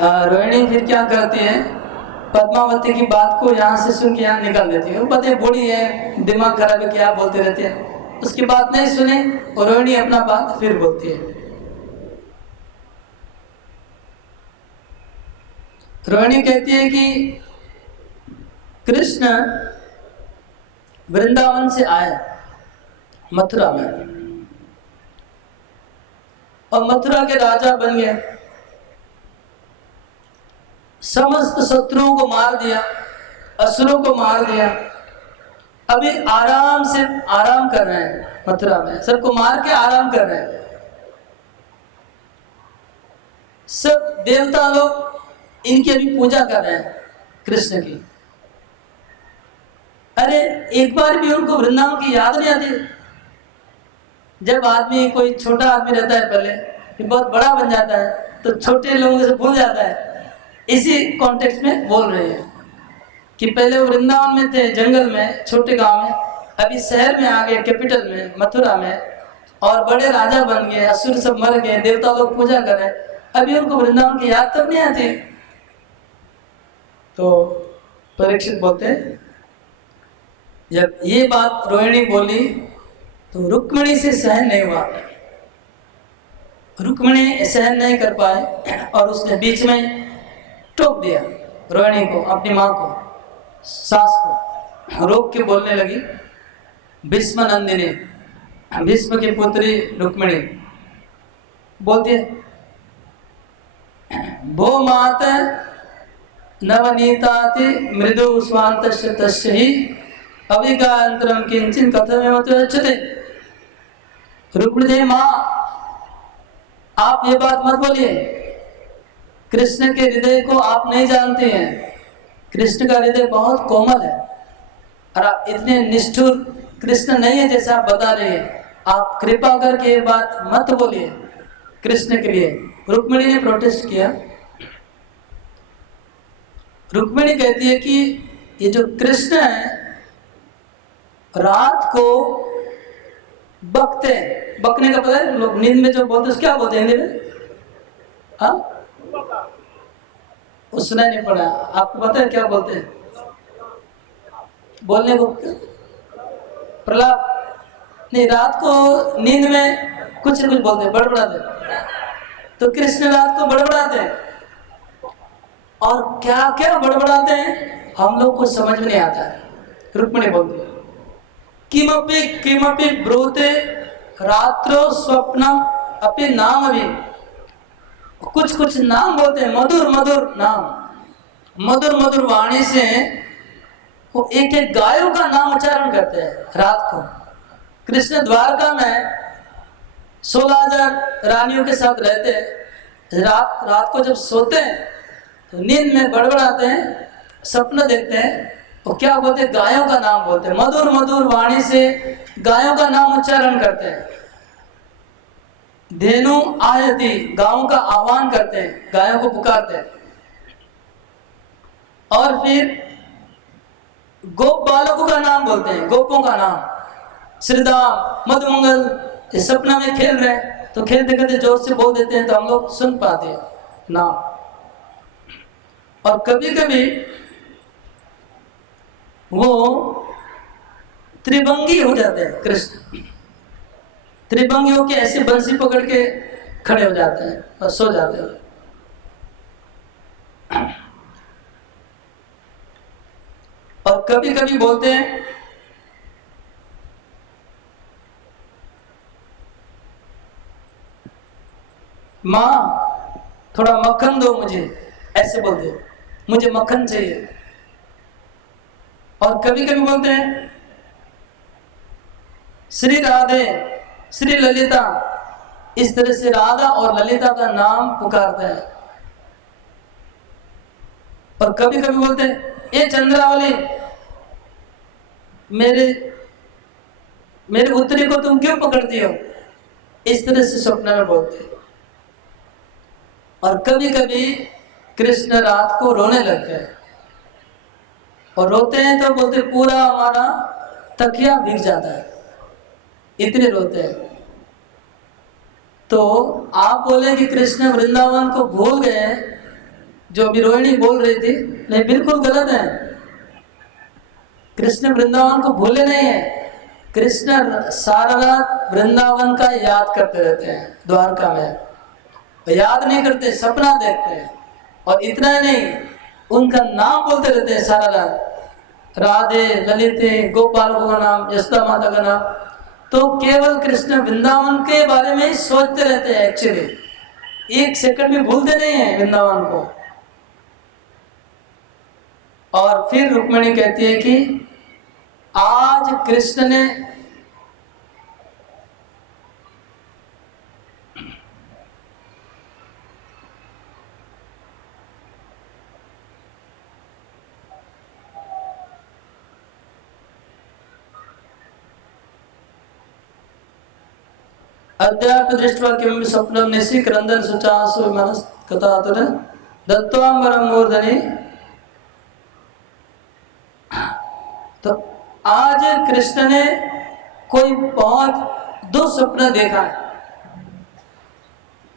रोहिणी फिर क्या करती है, पद्मावती की बात को यहाँ से सुन के यहाँ निकाल देती है। वो पता है बूढ़ी है, दिमाग खराब है, क्या बोलते रहते हैं। उसकी बात नहीं सुने और रोहिणी अपना बात फिर बोलती है। रोहिणी कहती है कि कृष्ण वृंदावन से आए मथुरा में और मथुरा के राजा बन गए, समस्त शत्रुओं को मार दिया, असुरों को मार दिया। अभी आराम कर रहे हैं मथुरा में, सबको मार के आराम कर रहे हैं। सब देवता लोग इनकी अभी पूजा कर रहे हैं कृष्ण की। अरे एक बार भी उनको वृंदावन की याद नहीं आती। जब आदमी कोई छोटा आदमी रहता है पहले, फिर बहुत बड़ा बन जाता है तो छोटे लोगों से भूल जाता है। इसी कॉन्टेक्स्ट में बोल रहे हैं कि पहले वो वृंदावन में थे, जंगल में, छोटे गांव में, अभी शहर में आ गए, कैपिटल में, मथुरा में, और बड़े राजा बन गए, असुर सब मर गए, देवता लोग पूजा कर रहे, अभी उनको वृंदावन की याद तक नहीं आती। तो परीक्षित बोलते, जब ये बात रोहिणी बोली तो रुक्मिणी से सहन नहीं हुआ। रुक्मिणी सहन नहीं कर पाए और उसने बीच में टोक दिया रोहिणी को, अपनी माँ को, सास को, रोक के बोलने लगी। भीष्म नंदिनी, भीष्म की पुत्री रुक्मिणी बोलती है, भो मात नवनीताति मृदु स्वांतस्य तस्य ही अविगायंतरम किंचिन कथमेव तुच्यते। रुक्मिणी देवी माँ, आप ये बात मत बोलिए, कृष्ण के हृदय को आप नहीं जानते हैं। कृष्ण का हृदय बहुत कोमल है और आप इतने निष्ठुर कृष्ण नहीं है जैसा आप बता रहे हैं। आप कृपा करके ये बात मत बोलिए कृष्ण के लिए। रुक्मिणी ने प्रोटेस्ट किया। रुक्मिणी कहती है कि ये जो कृष्ण है रात को बकते हैं। बकने का पता है, लोग नींद में जो बोलते हैं क्या बोलते हैं हिंदी में? हाँ, उसने नहीं पढ़ा, आपको पता है क्या बोलते हैं? बोलने को प्रलाप नहीं, रात को नींद में कुछ न कुछ बोलते हैं, बड़बड़ाते। तो कृष्ण रात को बड़बड़ाते हैं, और क्या क्या बड़बड़ाते हैं हम लोग को समझ में नहीं आता है। रुक्मिणी बोलती है, किमपि किमपि ब्रूते रात्रो स्वप्नम अपि नाम भी। कुछ कुछ नाम बोलते हैं, मधुर मधुर नाम, मधुर मधुर वाणी से वो एक एक गायों का नाम उच्चारण करते हैं रात को। कृष्ण द्वारका में 16,000 रानियों के साथ रहते हैं। रात को जब सोते हैं तो नींद में बड़बड़ाते हैं, सपना देखते हैं, और क्या बोलते हैं? गायों का नाम बोलते हैं, मधुर मधुर वाणी से गायों का नाम उच्चारण करते हैं। धेनु आयति, गायों का आह्वान करते हैं, गायों को पुकारते हैं। और फिर गोप बालकों का नाम बोलते हैं, गोपों का नाम, श्रीदाम, मधुमंगल, ये सपना में खेल रहे हैं तो खेलते खेलते जोर से बोल देते हैं तो हम लोग सुन पाते हैं नाम। और कभी कभी वो त्रिभंगी हो जाते हैं कृष्ण, त्रिभंगी होके ऐसे बंसी पकड़ के खड़े हो जाते हैं और सो जाते हैं। और कभी कभी बोलते हैं, माँ थोड़ा मक्खन दो मुझे, ऐसे बोलते हैं, मुझे मक्खन चाहिए। और कभी कभी बोलते हैं, श्री राधे, श्री ललिता, इस तरह से राधा और ललिता का नाम पुकारते हैं। और कभी कभी बोलते हैं, ये चंद्रावली, मेरे उत्तरी को तुम क्यों पकड़ती हो, इस तरह से स्वप्न में बोलते हैं। और कभी कभी कृष्ण रात को रोने लगते हैं, और रोते हैं तो बोलते पूरा हमारा तकिया भीग जाता है, इतने रोते हैं। तो आप बोले कि कृष्ण वृंदावन को भूल गए, जो अभी रोहिणी बोल रही थी, नहीं बिल्कुल गलत है। कृष्ण वृंदावन को भूले नहीं है, कृष्ण सारा रात वृंदावन का याद करते रहते हैं द्वारका में, याद नहीं करते, सपना देखते हैं। और इतना ही नहीं, उनका नाम बोलते रहते हैं सारा रात, राधे, ललिते, गोपाल का नाम, यशोदा माता का नाम। तो केवल कृष्ण वृंदावन के बारे में ही सोचते रहते हैं एक्चुअली, एक सेकंड भी भूलते नहीं है वृंदावन को। और फिर रुक्मिणी कहती है कि आज कृष्ण ने अद्यापि दृष्ट्वा किमपि स्वप्नं निशिक्रन्दन् शुचासु मनस्कथातुर दत्त्वाम्बरं मूर्धनि। तो आज कृष्ण ने कोई बहुत दुस्वप्न देखा है,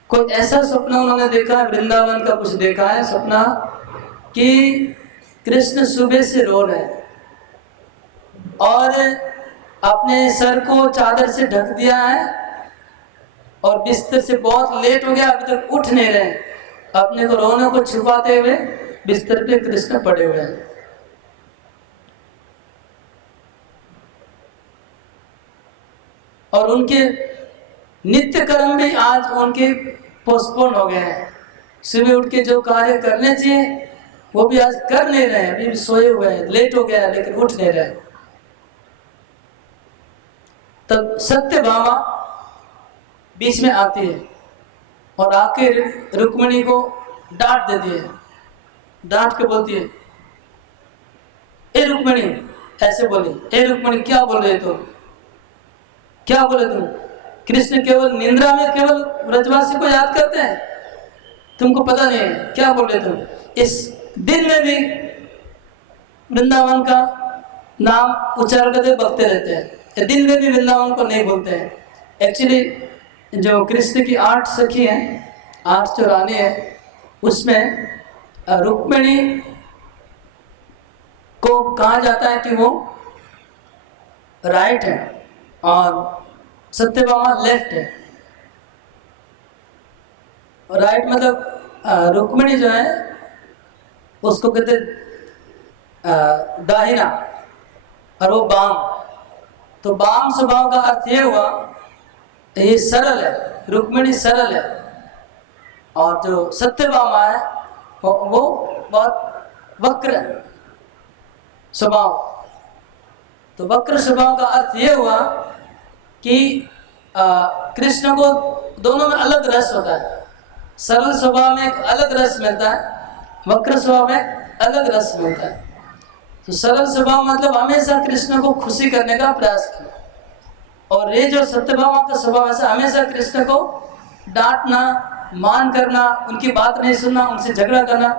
कोई ऐसा स्वप्न उन्होंने देखा है, वृंदावन का कुछ देखा है सपना, कि कृष्ण सुबह से रो रहे हैं और अपने सर को चादर से ढक दिया है और बिस्तर से बहुत लेट हो गया, अभी तक उठ नहीं रहे, अपने को रोने को छुपाते हुए बिस्तर पे कृष्ण पड़े हुए हैं। और उनके नित्य कर्म भी आज उनके पोस्टपोन हो गए हैं, सुबह उठ के जो कार्य करने चाहिए वो भी आज कर नहीं रहे हैं, अभी भी सोए हुए हैं, लेट हो गया लेकिन उठ नहीं रहे। तब सत्यभामा बीच में आती है और आके रुक्मिणी को डांट देती है, डांट के बोलती है, ए रुक्मिणी, ऐसे बोली, ए रुक्मिणी क्या बोल रहे तुम, क्या बोले तुम? कृष्ण केवल निंद्रा में केवल ब्रजवासी को याद करते हैं, तुमको पता नहीं है, क्या बोल रहे तुम? इस दिन में भी वृंदावन का नाम उच्चारण करते बकते रहते हैं, दिन में भी वृंदावन को नहीं बोलते हैं। एक्चुअली जो कृष्ण की 8 सखी हैं, 8 जो रानी है, उसमें रुक्मिणी को कहा जाता है कि वो राइट है और सत्यभामा लेफ्ट है। राइट मतलब रुक्मिणी जो है उसको कहते दाहिना और वो बाम। तो बाम स्वभाव का अर्थ ये हुआ, ये सरल है, रुक्मिणी सरल है, और जो सत्यभामा है वो बहुत वक्र है स्वभाव। तो वक्र स्वभाव का अर्थ ये हुआ कि कृष्ण को दोनों में अलग रस होता है, सरल स्वभाव में एक अलग रस मिलता है, वक्र स्वभाव में अलग रस मिलता है। तो सरल स्वभाव मतलब हमेशा कृष्ण को खुशी करने का प्रयास करना, और ये जो सत्यभामा का स्वभाव ऐसा हमेशा कृष्ण को डांटना, मान करना, उनकी बात नहीं सुनना, उनसे झगड़ा करना,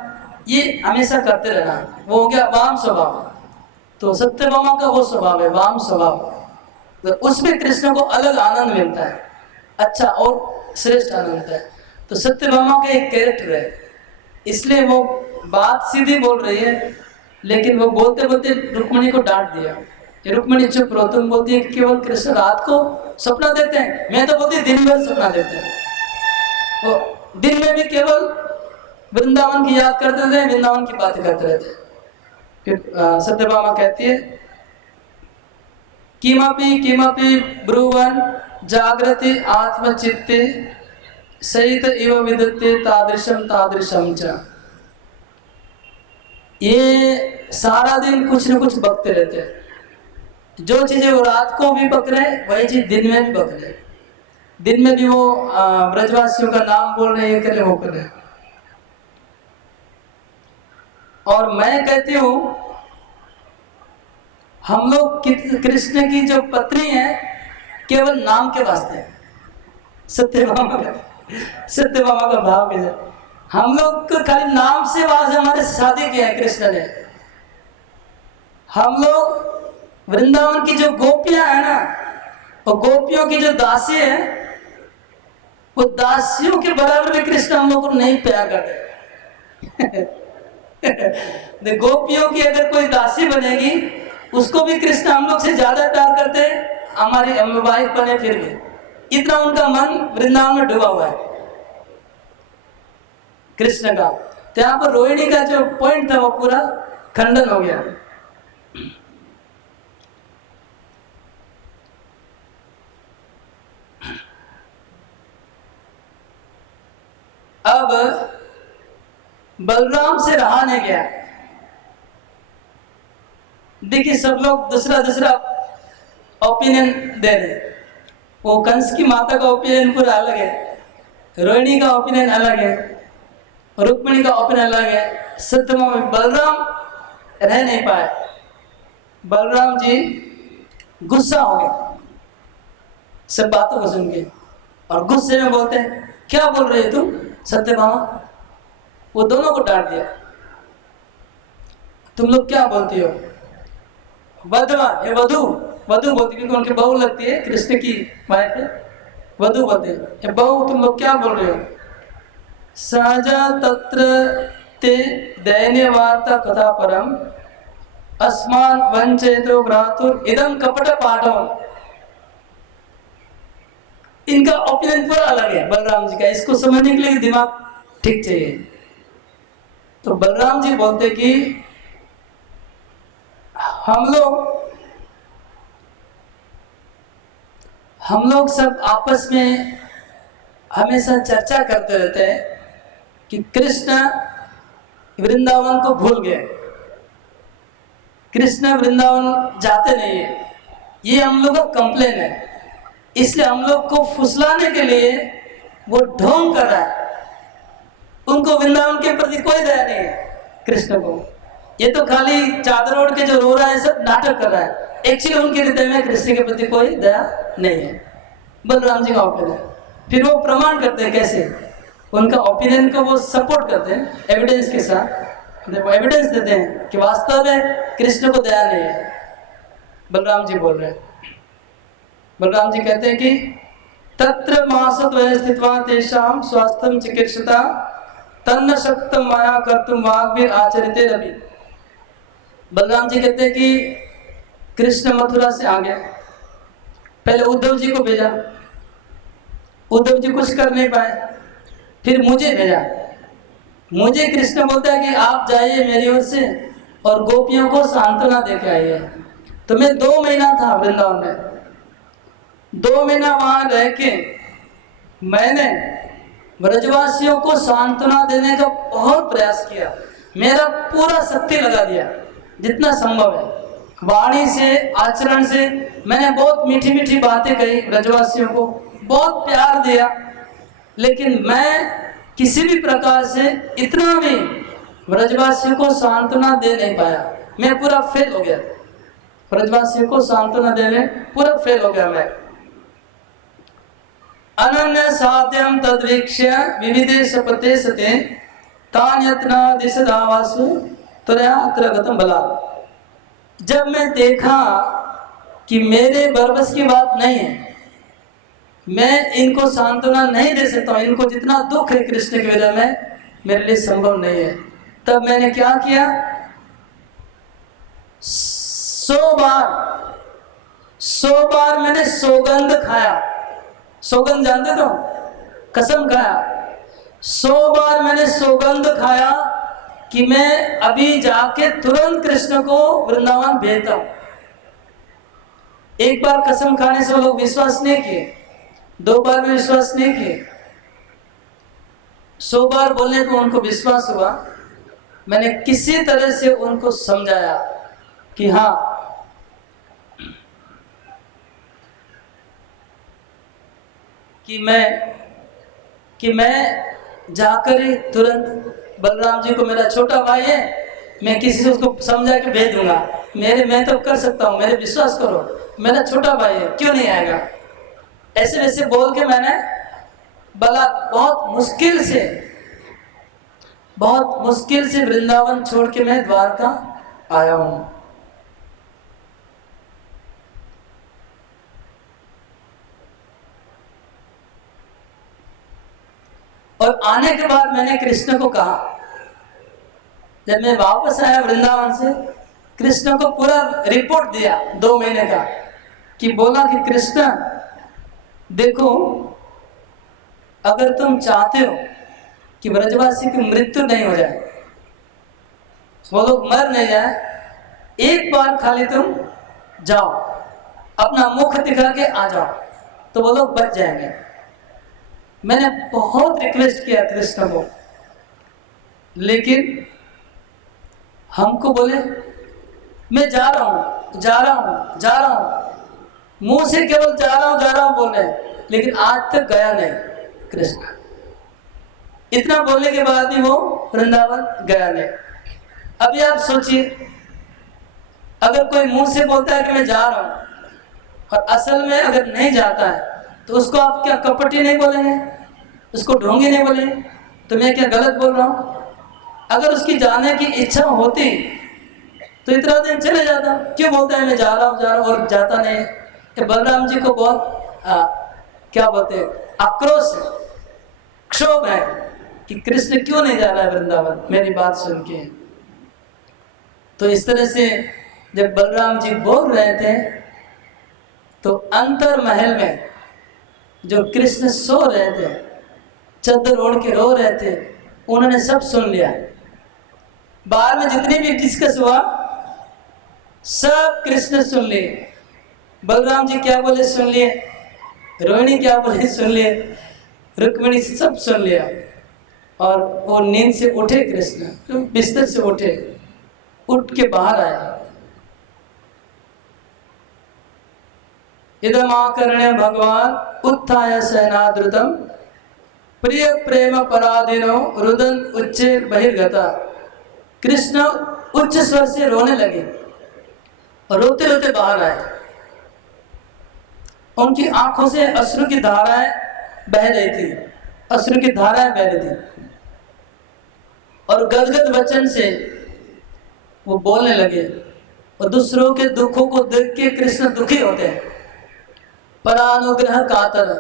ये हमेशा करते रहना, वो हो गया वाम स्वभाव। तो सत्यभामा का वो स्वभाव है वाम स्वभाव, तो उसमें कृष्ण को अलग आनंद मिलता है, अच्छा और श्रेष्ठ आनंद मिलता है। तो सत्यभामा का एक कैरेक्टर है, इसलिए वो बात सीधी बोल रही है, लेकिन वो बोलते बोलते रुक्मिणी को डांट दिया, रुक्मिणी चुप रहो, तुम बोलती है कि केवल कृष्ण रात को सपना देखते हैं, मैं तो बोलती दिन भर सपना देखते हैं। वो दिन में भी केवल वृंदावन की याद करते थे, वृंदावन की बातें करते रहते। सत्यभामा कहती है, किमपि किमपि ब्रुवन् जागृति आत्मचित्ते सहित इव विदते तादृशम तादृशम च। ये सारा दिन कुछ न कुछ बकते रहते हैं, जो चीजें वो रात को भी बक रहे वही चीज दिन में भी बक रहे, दिन में भी वो ब्रजवासियों का नाम बोल रहे, ये करे वो करे। और मैं कहती हूँ हम लोग कृष्ण की जो पत्नी है केवल नाम के वास्ते, सत्यभामा का भाव के लिए हम लोग को खाली नाम से वास्ते हमारे शादी किया है कृष्ण ने। हम लोग वृंदावन की जो गोपियां है ना, और गोपियों की जो दासी है, वो दासियों के बराबर में कृष्ण हम लोग को नहीं प्यार करते। गोपियों की अगर कोई दासी बनेगी, उसको भी कृष्ण हम लोग से ज्यादा प्यार करते हैं, हमारी वाइफ बने फिर भी। इतना उनका मन वृंदावन में डूबा हुआ है कृष्ण का। तो यहाँ पर रोहिणी का जो पॉइंट था वो पूरा खंडन हो गया। अब बलराम से रहा नहीं गया। देखिए सब लोग दूसरा दूसरा ओपिनियन दे रहे हैं। वो कंस की माता का ओपिनियन पूरा अलग है, रोहिणी का ओपिनियन अलग है, रुक्मिणी का ओपिनियन अलग है। सत्यमा में बलराम रह नहीं पाए। बलराम जी गुस्सा हो गए सब बातों को सुन के, और गुस्से में बोलते हैं, क्या बोल रहे तुम सत्यभामा? वो दोनों को डांट दिया, तुम लोग क्या बोलती हो? वधवा, ये वधु वधु बोलती, क्योंकि उनकी बहू लगती है, कृष्ण की वाइफ है, वधु बोलते हैं, ये बहू तुम लोग क्या बोल रहे हो? सहजा तत्र ते दैन्य वार्ता कथा परम अस्मान वंचेतो भ्रातुर इदम कपट पाठम। इनका ओपिनियन पूरा अलग है बलराम जी का। इसको समझने के लिए दिमाग ठीक चाहिए। तो बलराम जी बोलते कि हम लोग सब आपस में हमेशा चर्चा करते रहते हैं कि कृष्ण वृंदावन को भूल गए, कृष्ण वृंदावन जाते नहीं है, ये हम लोग का कंप्लेन है। इसलिए हम लोग को फुसलाने के लिए वो ढोंग कर रहा है। उनको वृंदावन के प्रति कोई दया नहीं है कृष्ण को। ये तो खाली चादर ओढ़ के जो रो रहा है, सब नाटक कर रहा है। एक्चुअली उनके हृदय में कृष्ण के प्रति कोई दया नहीं है। बलराम जी का ओपिनियन, फिर वो प्रमाण करते हैं कैसे, उनका ओपिनियन को वो सपोर्ट करते हैं एविडेंस के साथ। वो एविडेंस देते हैं कि वास्तव में कृष्ण को दया नहीं है। बलराम जी बोल रहे हैं, बलराम जी कहते हैं कि तत्र मासद्वय स्थित्वा तेषां स्वास्थ्यं चिकीर्षता तन्न शक्तं माया कर्तुं वाग्भिः आचरिते रवि। बलराम जी कहते हैं कि कृष्ण मथुरा से आ गए, पहले उद्धव जी को भेजा, उद्धव जी कुछ कर नहीं पाए, फिर मुझे भेजा। मुझे कृष्ण बोलता है कि आप जाइए मेरी ओर से और गोपियों को सांत्वना दे के आइए। तो मैं 2 महीना था वृंदावन में, 2 महीना वहां रह के मैंने ब्रजवासियों को सांत्वना देने का बहुत प्रयास किया। मेरा पूरा शक्ति लगा दिया जितना संभव है, वाणी से आचरण से। मैंने बहुत मीठी मीठी बातें कही ब्रजवासियों को, बहुत प्यार दिया, लेकिन मैं किसी भी प्रकार से इतना भी ब्रजवासियों को सांत्वना दे नहीं पाया। मैं पूरा फेल हो गया, ब्रजवासियों को सांत्वना देने पूरा फेल हो गया मैं। अनन्य साध्यम तद्वीक्ष्य विविधेश प्रत्येसते तान यत्ना दिशदावासु त्वया अत्र गतम बला। जब मैं देखा कि मेरे बरबस की बात नहीं है, मैं इनको सांत्वना नहीं दे सकता हूँ, इनको जितना दुख है कृष्ण के विरह में मेरे लिए संभव नहीं है, तब मैंने क्या किया, 100 बार मैंने सौगंध खाया। सौगंध जानते तो, कसम खाया। 100 बार मैंने सौगंध खाया कि मैं अभी जाके तुरंत कृष्ण को वृंदावन भेजता हूं। एक बार कसम खाने से वो लोग विश्वास नहीं किए, 2 बार भी विश्वास नहीं किए, 100 बार बोलने को उनको विश्वास हुआ। मैंने किसी तरह से उनको समझाया कि हाँ, कि मैं जाकर ही तुरंत, बलराम जी को मेरा छोटा भाई है, मैं किसी से उसको समझा के भेज दूंगा, मैं तो कर सकता हूँ, मेरे विश्वास करो, मेरा छोटा भाई है, क्यों नहीं आएगा। ऐसे वैसे बोल के मैंने बहुत मुश्किल से वृंदावन छोड़ के मैं द्वारका आया हूं। और आने के बाद मैंने कृष्ण को कहा जब मैं वापस आया वृंदावन से, कृष्ण को पूरा रिपोर्ट दिया 2 महीने का, कि बोला कि कृष्ण देखो, अगर तुम चाहते हो कि ब्रजवासी की मृत्यु नहीं हो जाए, वो लोग मर नहीं जाए, एक बार खाली तुम जाओ, अपना मुख दिखा के आ जाओ, तो वो लोग बच जाएंगे। मैंने बहुत रिक्वेस्ट किया कृष्ण को, लेकिन हमको बोले मैं जा रहा हूं, जा रहा हूं, जा रहा हूं, मुंह से केवल जा रहा हूं बोल रहे, लेकिन आज तक गया नहीं कृष्ण। इतना बोलने के बाद भी वो वृंदावन गया नहीं। अभी आप सोचिए, अगर कोई मुंह से बोलता है कि मैं जा रहा हूं और असल में अगर नहीं जाता है, तो उसको आप क्या कपटी नहीं बोलेंगे, उसको ढोंगी नहीं बोलेंगे, तो मैं क्या गलत बोल रहा हूं? अगर उसकी जाने की इच्छा होती तो इतना दिन चले जाता। क्यों बोलता है मैं जा रहा हूं और जाता नहीं? ये बलराम जी को बहुत क्या बोलते हैं, आक्रोश है, क्षोभ है कि कृष्ण क्यों नहीं जा रहा है वृंदावन मेरी बात सुन के। तो इस तरह से जब बलराम जी बोल रहे थे, तो अंतर महल में जो कृष्ण सो रहे थे, चादर ओढ़ के रो रहे थे, उन्होंने सब सुन लिया। बाहर में जितनी भी डिस्कस हुआ सब कृष्ण सुन लिए। बलराम जी क्या बोले सुन लिए, रोहिणी क्या बोले सुन लिए, रुक्मिणी सब सुन लिया। और वो नींद से उठे, कृष्ण बिस्तर से उठे, उठ के बाहर आया। इदमाकर्ण्य भगवान उत्थाय शयनाद्रुतम प्रिय प्रेम पराधीनो रुदन उच्चे बहिर्गता। कृष्ण उच्च स्वर से रोने लगे और रोते रोते बाहर आए। उनकी आंखों से अश्रु की धाराएं बह रही थी, अश्रु की धाराएं बह रही थी, और गदगद वचन से वो बोलने लगे। और दूसरों के दुखों को देख के कृष्ण दुखी होते हैं, परानुग्रह कातर।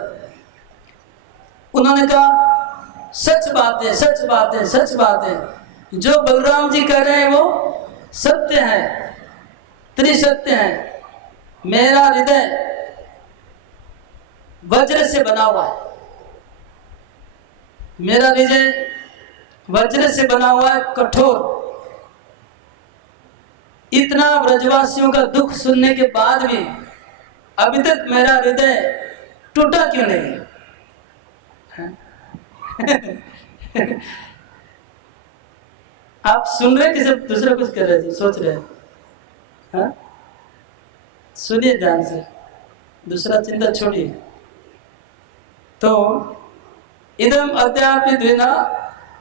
उन्होंने कहा सच बात है, सच बात है, सच बात है, जो बलराम जी कह रहे हैं वो सत्य है, त्रिसत्य है। मेरा हृदय वज्र से बना हुआ है, मेरा हृदय वज्र से बना हुआ है, कठोर। इतना ब्रजवासियों का दुख सुनने के बाद भी अभी तक मेरा हृदय टूटा क्यों नहीं? आप सुन रहे कि सब दूसरा कुछ कर रहे थे, सोच रहे हैं? हाँ, सुनिए ध्यान से, दूसरा चिंता छोड़िए। तो इदम अद्यापि द्विना,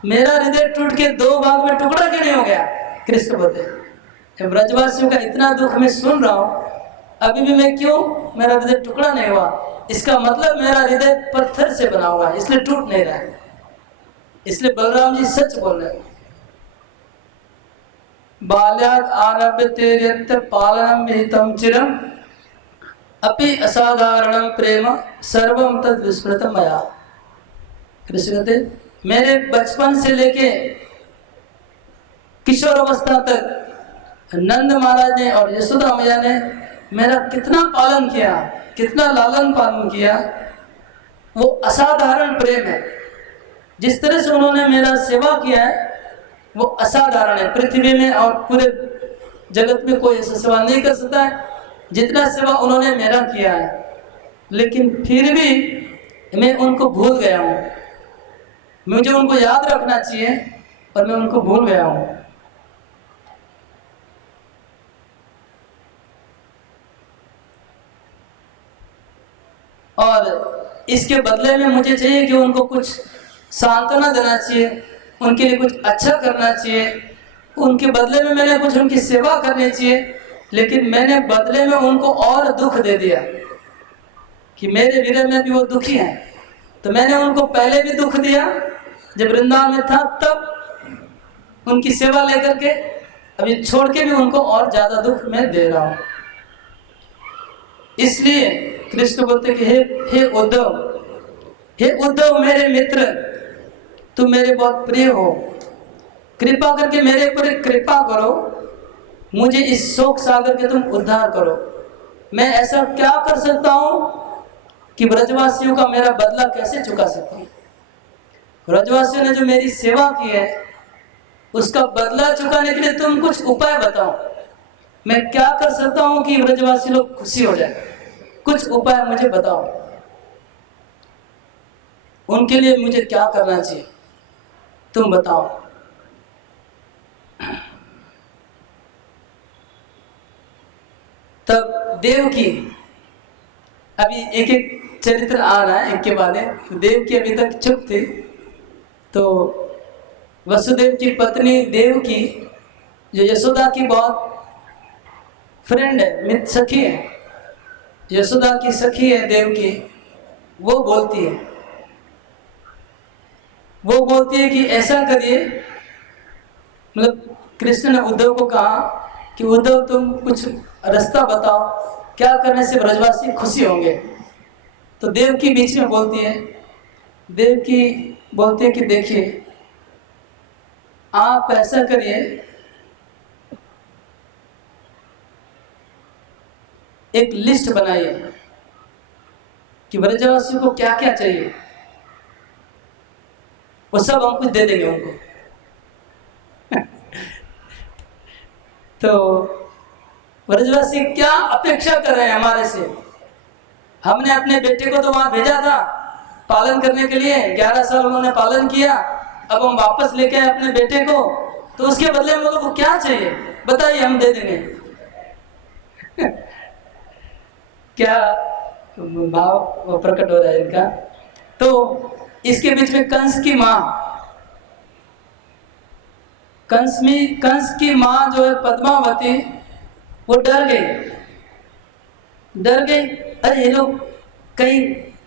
मेरा हृदय टूट के 2 भाग में टुकड़ा क्यों नहीं हो गया? कृष्ण बोलते ब्रजवासियों का इतना दुख मैं सुन रहा हूं, अभी भी मैं क्यों, मेरा हृदय टुकड़ा नहीं हुआ? इसका मतलब मेरा हृदय पत्थर से बना हुआ है, इसलिए टूट नहीं रहा है। इसलिए बलराम जी सच बोल रहे हैं। बाल्याद आरभ्य तेर्यत्य पालनम विहितम चिरम अपि असाधारणम प्रेम सर्वम तद विस्मृतम मया। कृष्ण कहते मेरे बचपन से लेके किशोर अवस्था तक नंद महाराज ने और यशोदा मैया ने मेरा कितना पालन किया, कितना लालन पालन किया, वो असाधारण प्रेम है। जिस तरह से उन्होंने मेरा सेवा किया है वो असाधारण है। पृथ्वी में और पूरे जगत में कोई ऐसा सेवा नहीं कर सकता है जितना सेवा उन्होंने मेरा किया है। लेकिन फिर भी मैं उनको भूल गया हूँ, मुझे उनको याद रखना चाहिए और मैं उनको भूल गया हूँ। और इसके बदले में मुझे चाहिए कि उनको कुछ सांत्वना देना चाहिए, उनके लिए कुछ अच्छा करना चाहिए, उनके बदले में मैंने कुछ उनकी सेवा करनी चाहिए। लेकिन मैंने बदले में उनको और दुख दे दिया कि मेरे विरह में भी वो दुखी हैं। तो मैंने उनको पहले भी दुख दिया जब वृंदावन में था, तब उनकी सेवा लेकर के, अभी छोड़ के भी उनको और ज्यादा दुख मैं दे रहा हूँ। इसलिए कृष्ण बोलते कि हे उद्धव, हे उद्धव मेरे मित्र, तुम मेरे बहुत प्रिय हो, कृपा करके मेरे ऊपर एक कृपा करो, मुझे इस शोक सागर के तुम उद्धार करो। मैं ऐसा क्या कर सकता हूँ कि ब्रजवासियों का मेरा बदला कैसे चुका सकता हूँ। ब्रजवासियों ने जो मेरी सेवा की है उसका बदला चुकाने के लिए तुम कुछ उपाय बताओ। मैं क्या कर सकता हूँ कि ब्रजवासी लोग खुशी हो जाए, कुछ उपाय मुझे बताओ। उनके लिए मुझे क्या करना चाहिए तुम बताओ। तब देवकी, अभी एक एक चरित्र आ रहा है एक के बाद एक। देवकी अभी तक चुप थी, तो वसुदेव की पत्नी देवकी जो यशोदा की बहुत फ्रेंड है, मित्र सखी है, यशोदा की सखी है देवकी, वो बोलती है, वो बोलती है कि ऐसा करिए, मतलब कृष्ण ने उद्धव को कहा कि उद्धव तुम कुछ रास्ता बताओ, क्या करने से ब्रजवासी खुशी होंगे। तो देवकी बीच में बोलती है, देवकी बोलती है कि देखिए आप ऐसा करिए, एक लिस्ट बनाइए कि ब्रजवासियों को क्या क्या चाहिए, वो सब हम कुछ दे देंगे उनको। तो ब्रजवासी क्या अपेक्षा कर रहे हैं हमारे से। हमने अपने बेटे को तो वहां भेजा था पालन करने के लिए, 11 साल उन्होंने पालन किया, अब हम वापस लेके आए अपने बेटे को, तो उसके बदले में लोगों को क्या चाहिए बताइए, हम दे देंगे। क्या भाव प्रकट हो रहा है इनका। तो इसके बीच में कंस की माँ, कंस की माँ जो है पद्मावती, वो डर गई, डर गई। अरे ये लोग कहीं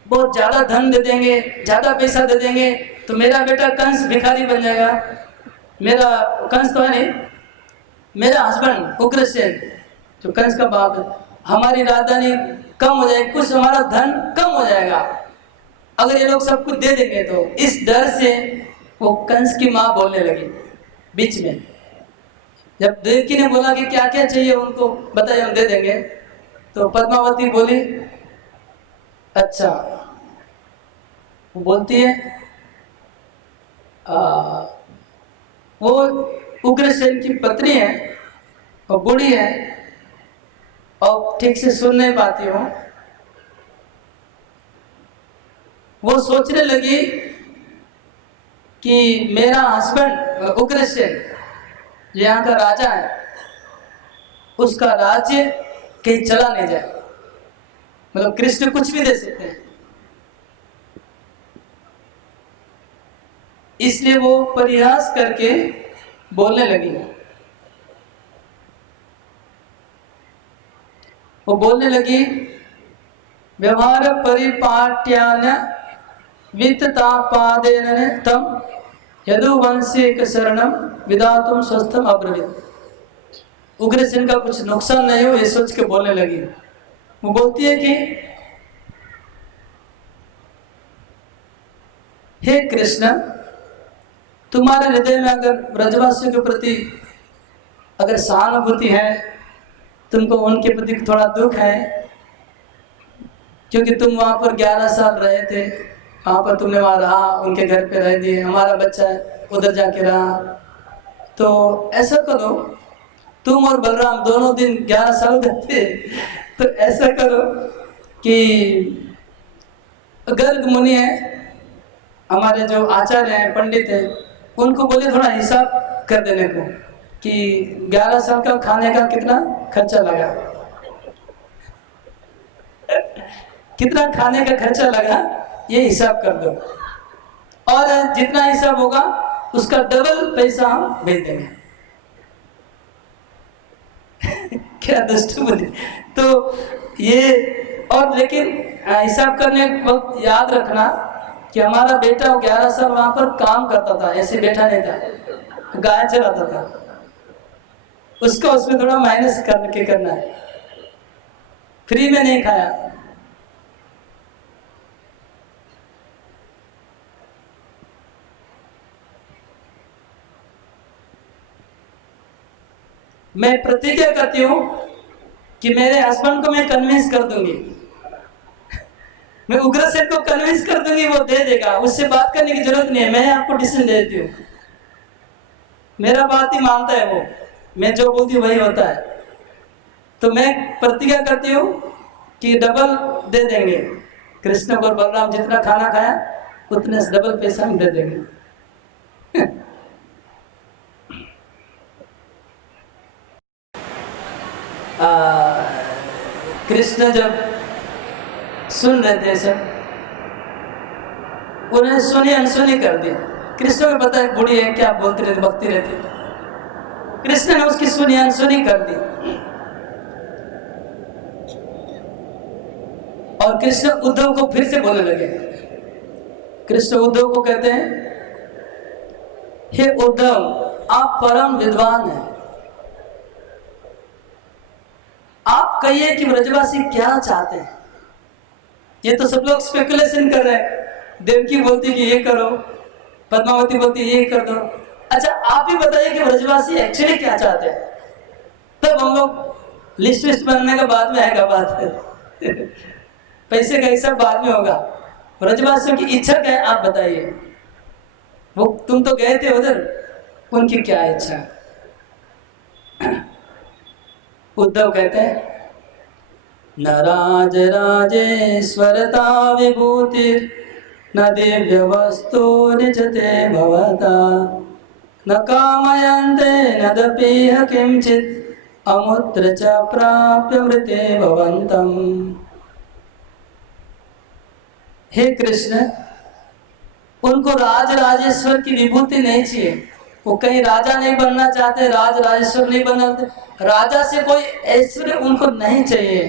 बहुत ज्यादा धन दे देंगे, ज्यादा पैसा दे देंगे तो मेरा बेटा कंस भिखारी बन जाएगा। मेरा कंस तो है नहीं, मेरा हस्बैंड उग्रसेन जो कंस का बाप है, हमारी राजधानी कम हो जाएगी, कुछ हमारा धन कम हो जाएगा अगर ये लोग सब कुछ दे देंगे। तो इस डर से वो कंस की माँ बोलने लगी बीच में। जब देवकी ने बोला कि क्या क्या चाहिए उनको बताइए हम दे देंगे, तो पद्मावती बोली अच्छा, वो बोलती है वो उग्रसेन की पत्नी है और बूढ़ी है और ठीक से सुन नहीं पाती हूँ। वो सोचने लगी कि मेरा हस्बैंड उग्रसेन जो यहाँ का राजा है, उसका राज्य कहीं चला नहीं जाए, मतलब कृष्ण कुछ भी दे सकते हैं। इसलिए वो परिहास करके बोलने लगी, वो बोलने लगी व्यवहार परिपाट्यान वित्तापादेन तम यदुवंशिक शरणम विधातुम स्वस्थम अब्रवीत। उग्रसेन का कुछ नुकसान नहीं हो ये सोच के बोलने लगी। वो बोलती है कि हे कृष्ण, तुम्हारे हृदय में अगर ब्रजवासियों के प्रति अगर सहानुभूति है, तुमको उनके प्रति थोड़ा दुख है, क्योंकि तुम वहां पर 11 साल रहे थे, वहां पर तुमने वहां रहा, उनके घर पे रह दिए, हमारा बच्चा उधर जाके रहा, तो ऐसा करो तुम और बलराम दोनों दिन 11 साल रहते, तो ऐसा करो कि गर्ग मुनि है, हमारे जो आचार्य हैं, पंडित हैं, उनको बोले थोड़ा हिसाब कर देने को कि 11 साल का खाने का कितना खर्चा लगा, कितना खाने का खर्चा लगा ये हिसाब कर दो, और जितना हिसाब होगा उसका डबल पैसा हम भेज देंगे। क्या दुष्ट बुद्धि। तो ये, और लेकिन हिसाब करने वक्त याद रखना कि हमारा बेटा 11 साल वहां पर काम करता था, ऐसे बैठा नहीं था, गाय चलाता था, उसका उसमें थोड़ा माइनस करके करना है, फ्री में नहीं खाया। मैं प्रतिज्ञा करती हूँ कि मेरे हस्बैंड को मैं कन्विंस कर दूंगी, मैं उग्रसेन को कन्विंस कर दूंगी, वो दे देगा, उससे बात करने की जरूरत नहीं है, मैं आपको डिसीजन दे देती हूँ। मेरा बात ही मानता है वो, मैं जो बोलती हूँ वही होता है। तो मैं प्रतिज्ञा करती हूँ कि डबल दे देंगे, कृष्ण और बलराम जितना खाना खाया उतने से डबल पैसा हम दे देंगे। कृष्ण जब सुन रहे थे सब, उन्हें सुनी अनसुनी कर दी। कृष्ण को पता है बूढ़ी है, क्या बोलती रहती, बकती रहती, कृष्ण ने उसकी सुनी अनसुनी कर दी। और कृष्ण उद्धव को फिर से बोलने लगे। कृष्ण उद्धव को कहते हैं, हे उद्धव, आप परम विद्वान हैं, आप कहिए कि ब्रजवासी क्या चाहते हैं। ये तो सब लोग स्पेकुलेशन कर रहे हैं, देवकी बोलती कि ये करो, पद्मावती बोलती ये कर दो। अच्छा आप ही बताइए कि ब्रजवासी एक्चुअली क्या चाहते हैं, तब हम लोग लिस्ट बनने का बाद में आएगा बात। पैसे का हिसाब बाद में होगा। ब्रजवासियों की इच्छा क्या है आप बताइए, वो तुम तो गए थे उधर, उनकी क्या इच्छा। उद्धव कहते हैं, न राज राजेश्वरता विभूतिर न दिव्य वस्तु निजते भवता न कामयन्ते न दपीह किंचित अमुत्र च प्राप्य मृते भवन्तम। हे कृष्ण, उनको राज राजेश्वर की विभूति नहीं चाहिए, वो कहीं राजा नहीं बनना चाहते, राज राजेश्वर नहीं बनना चाहते, राजा से कोई ऐश्वर्य उनको नहीं चाहिए,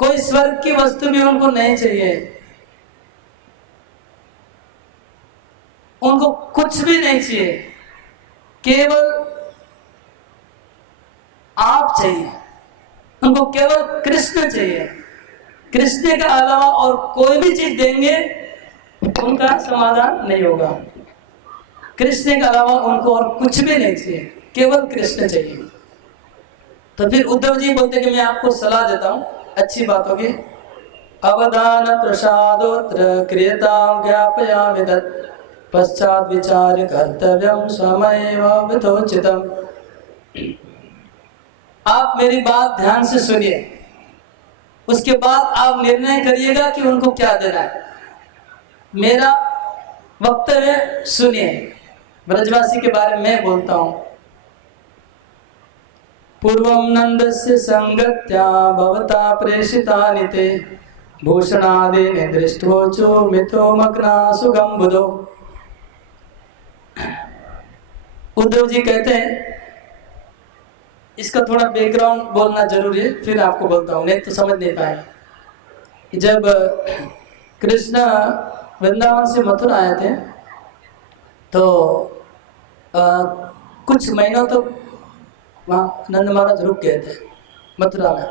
कोई स्वर्ग की वस्तु भी उनको नहीं चाहिए, उनको कुछ भी नहीं चाहिए, केवल आप चाहिए, उनको केवल कृष्ण चाहिए। कृष्ण के अलावा और कोई भी चीज देंगे उनका समाधान नहीं होगा। कृष्ण के अलावा उनको और कुछ भी नहीं चाहिए, केवल कृष्ण चाहिए। तो फिर उद्धव जी बोलते कि मैं आपको सलाह देता हूँ, अच्छी बात होगी। अवधान प्रसादोत्र क्रियतां ज्ञापयामि तत् पश्चात विचार कर्तव्यम स्वयमेव विधोचितम्। आप मेरी बात ध्यान से सुनिए, उसके बाद आप निर्णय करिएगा कि उनको क्या देना है। मेरा वक्तव्य सुनिए, ब्रजवासी के बारे में मैं बोलता हूँ। पूर्वं नंदस्य संगत्या भवता प्रेषितानि ते भूषणादीनि दृष्ट्वोचो मितो मग्ना सुगम बुधो। उद्धव जी कहते हैं, इसका थोड़ा बैकग्राउंड बोलना जरूरी है, फिर आपको बोलता हूँ, नहीं तो समझ नहीं पाएंगे। जब कृष्ण वृंदावन से मथुरा आए थे तो कुछ महीनों तो वहाँ नंद महाराज रुक गए थे मथुरा में।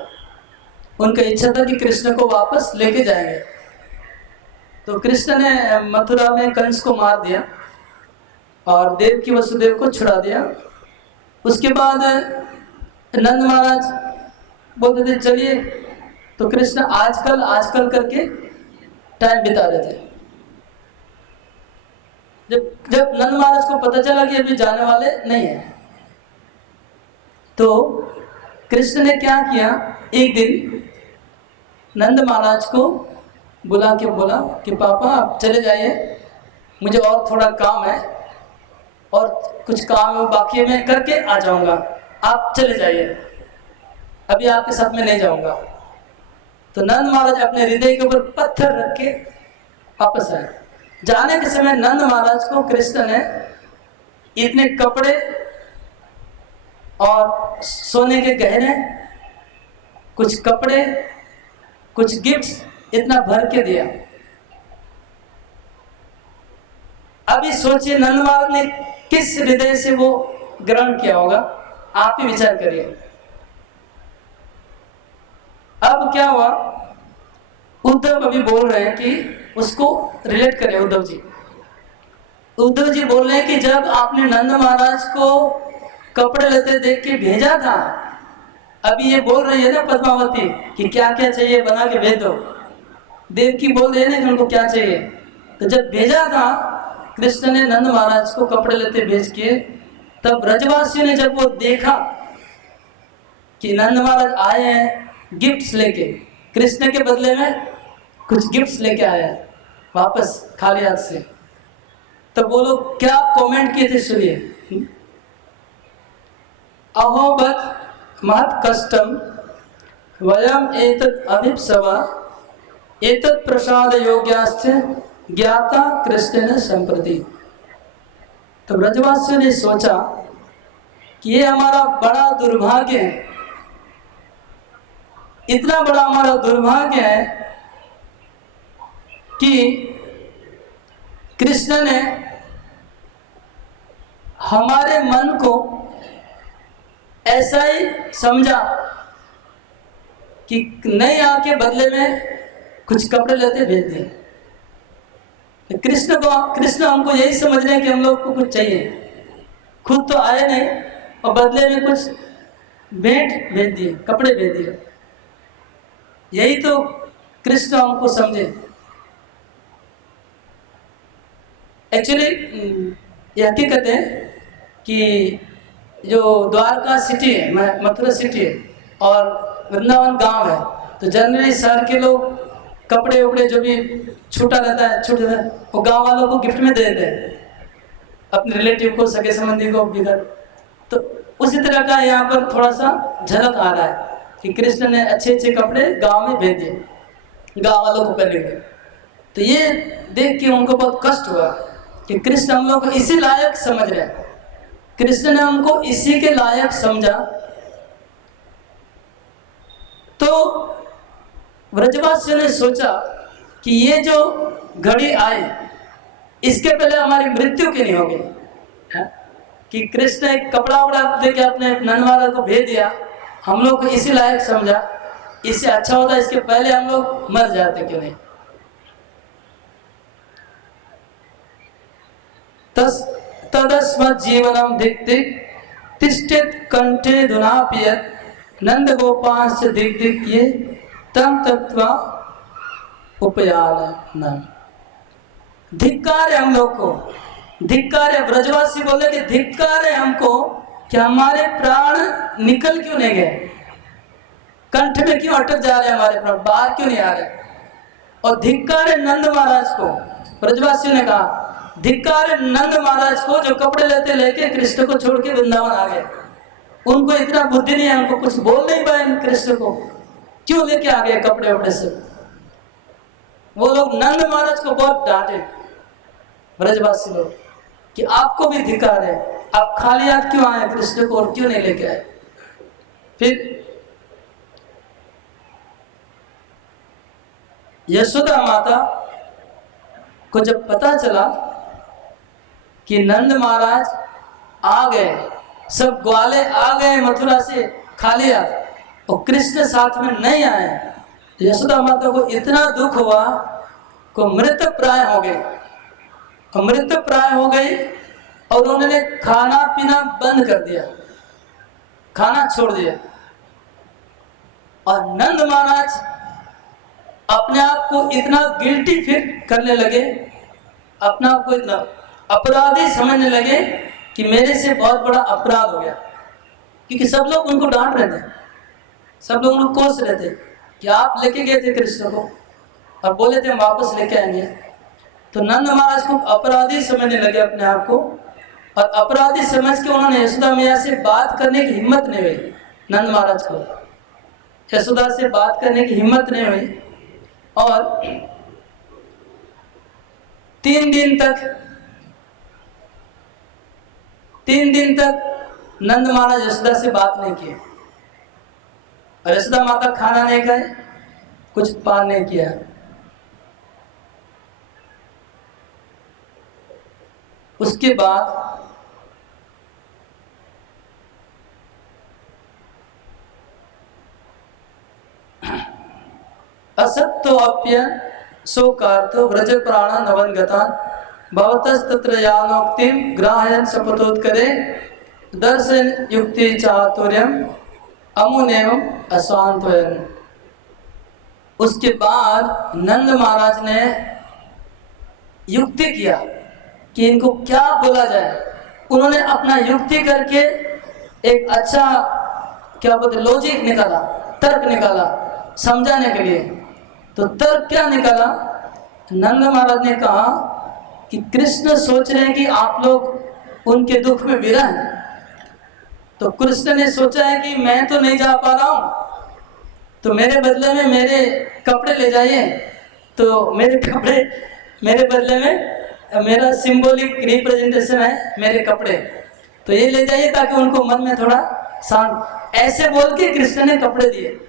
उनका इच्छा था कि कृष्ण को वापस लेके जाएंगे। तो कृष्ण ने मथुरा में कंस को मार दिया और देवकी वसुदेव को छुड़ा दिया। उसके बाद नंद महाराज बोलते थे चलिए, तो कृष्ण आजकल करके टाइम बिता रहे थे। जब नंद महाराज को पता चला कि अभी जाने वाले नहीं है, तो कृष्ण ने क्या किया, एक दिन नंद महाराज को बुला के बोला कि पापा आप चले जाइए, मुझे और थोड़ा काम है और कुछ काम है बाकी मैं करके आ जाऊंगा, आप चले जाइए, अभी आपके साथ में नहीं जाऊंगा। तो नंद महाराज अपने हृदय के ऊपर पत्थर रख के वापस आए। जाने के समय नंद महाराज को कृष्ण ने इतने कपड़े और सोने के गहने, कुछ कपड़े, कुछ गिफ्ट्स इतना भर के दिया। अभी सोचिए नंद महाराज ने किस हृदय से वो ग्रहण किया होगा, आप ही विचार करिए। अब क्या हुआ, उद्धव अभी बोल रहे हैं कि उसको रिलेट करें। उद्धव जी बोल रहे हैं कि जब आपने नंद महाराज को कपड़े लेते देख के भेजा था। अभी ये बोल रही है ना पद्मावती कि क्या क्या चाहिए बना के भेज दो। देवकी बोल रही है ना कि उनको क्या चाहिए। तो जब भेजा था कृष्ण ने नंद महाराज को कपड़े लेते भेज के, तब ब्रजवासियों ने जब वो देखा कि नंद महाराज आए हैं गिफ्ट्स लेके, कृष्ण के बदले में कुछ गिफ्ट्स लेके आए हैं वापस खाली हाथ से, तब वो लोग क्या कमेंट किए थे सुनिए। अहोबत महत् कष्टम वयम एतत् अभिप्सवा एतत् प्रसाद योग्याश्च ज्ञाता कृष्ण संप्रति। तो ब्रजवासियों ने सोचा कि ये हमारा बड़ा दुर्भाग्य है, इतना बड़ा हमारा दुर्भाग्य है कि कृष्ण ने हमारे मन को ऐसा ही समझा कि नहीं आके बदले में कुछ कपड़े लेते भेज दिए। कृष्ण हमको यही समझ रहे हैं कि हम लोग को कुछ चाहिए, खुद तो आए नहीं और बदले में कुछ भेंट भेज दिए, कपड़े भेज दिए। यही तो कृष्ण हमको समझे। एक्चुअली ये हकीकत है कि जो द्वारका सिटी है, मथुरा सिटी है और वृंदावन गांव है, तो जनरली शहर के लोग कपड़े उपड़े जो भी छूटा रहता है वो गांव वालों को गिफ्ट में दे देते हैं, अपने रिलेटिव को, सगे संबंधी को बिगड़। तो उसी तरह का यहाँ पर थोड़ा सा झलक आ रहा है कि कृष्ण ने अच्छे अच्छे कपड़े गांव में भेज दिए गांव वालों को पहने हुए। तो ये देख के उनको बहुत कष्ट हुआ कि कृष्ण हम लोग को इसी लायक समझ रहे हैं। कृष्ण ने हमको इसी के लायक समझा। तो व्रजवासियों ने सोचा कि ये जो घड़ी आई इसके पहले हमारी मृत्यु क्यों नहीं हो गई, कि कृष्ण एक कपड़ा उपड़ा देके अपने नंद महाराज को भेज दिया, हम लोग को इसी लायक समझा, इससे अच्छा होता इसके पहले हम लोग मर जाते क्यों नहीं। तदस्मत् जीवनम दिक् दिक् तिष्ठित कंठे धुनापियत नंद गोपांश्च दिक् दिक् ये तम तत्वा उपयान। धिक्कार है हम लोग को, धिक्कार है। ब्रजवासी बोले कि धिक्कार है हमको कि हमारे प्राण निकल क्यों नहीं गए, कंठ में क्यों अटक जा रहे हमारे प्राण, बाहर क्यों नहीं आ रहे। और धिक्कार है नंद महाराज को। ब्रजवासियों ने कहा धिक्कार है नंद महाराज को जो कपड़े लेते लेके कृष्ण को छोड़ के वृंदावन आ गए। उनको इतना बुद्धि नहीं है, उनको कुछ बोल नहीं पाए कृष्ण को, क्यों लेके आ गए कपड़े वपड़े से। वो लोग नंद महाराज को बहुत डांटे ब्रजवासी लोग कि आपको भी धिक्कार है, आप खाली हाथ क्यों आए कृष्ण को और क्यों नहीं लेके आए। फिर यशोदा माता को जब पता चला कि नंद महाराज आ गए, सब ग्वाले आ गए मथुरा से खाली हाथ और कृष्ण साथ में नहीं आए, यशोदा माता को इतना दुख हुआ को मृत प्राय हो गई, मृत प्राय हो गई और उन्होंने खाना पीना बंद कर दिया, खाना छोड़ दिया। और नंद महाराज अपने आप को इतना गिल्टी फील करने लगे, अपने आप को इतना अपराधी समझने लगे कि मेरे से बहुत बड़ा अपराध हो गया, क्योंकि सब लोग उनको डांट रहे थे, सब लोग उनको कोस रहे थे कि आप लेके गए थे कृष्ण को और बोले थे हम वापस लेके आएंगे। तो नंद महाराज को अपराधी समझने लगे अपने आप को, और अपराधी समझ के उन्होंने यशोदा मैया से बात करने की हिम्मत नहीं हुई। नंद महाराज को यशोदा से बात करने की हिम्मत नहीं हुई और 3 दिन तक नंद महाराज यशोदा से बात नहीं किए और यशोदा माता खाना नहीं खाए, कुछ पान नहीं किया। उसके बाद असत्योप्य शोकार्तो व्रज प्राण नवन गतान भवतस्तत्र यानोक्तिम ग्राहयन शपथोत्करे दर्शन युक्ति चातुर्यम अमुनेवम अशांतवयन। उसके बाद नंद महाराज ने युक्ति किया कि इनको क्या बोला जाए। उन्होंने अपना युक्ति करके एक अच्छा क्या बोलते लॉजिक निकाला, तर्क निकाला समझाने के लिए। तो तर्क क्या निकाला? नंद महाराज ने कहा कि कृष्ण सोच रहे हैं कि आप लोग उनके दुख में विरह हैं, तो कृष्ण ने सोचा है कि मैं तो नहीं जा पा रहा हूँ, तो मेरे बदले में मेरे कपड़े ले जाइए। तो मेरे कपड़े, मेरे बदले में मेरा सिंबॉलिक रिप्रेजेंटेशन है मेरे कपड़े, तो ये ले जाइए ताकि उनको मन में थोड़ा शांत। ऐसे बोल के कृष्ण ने कपड़े दिए।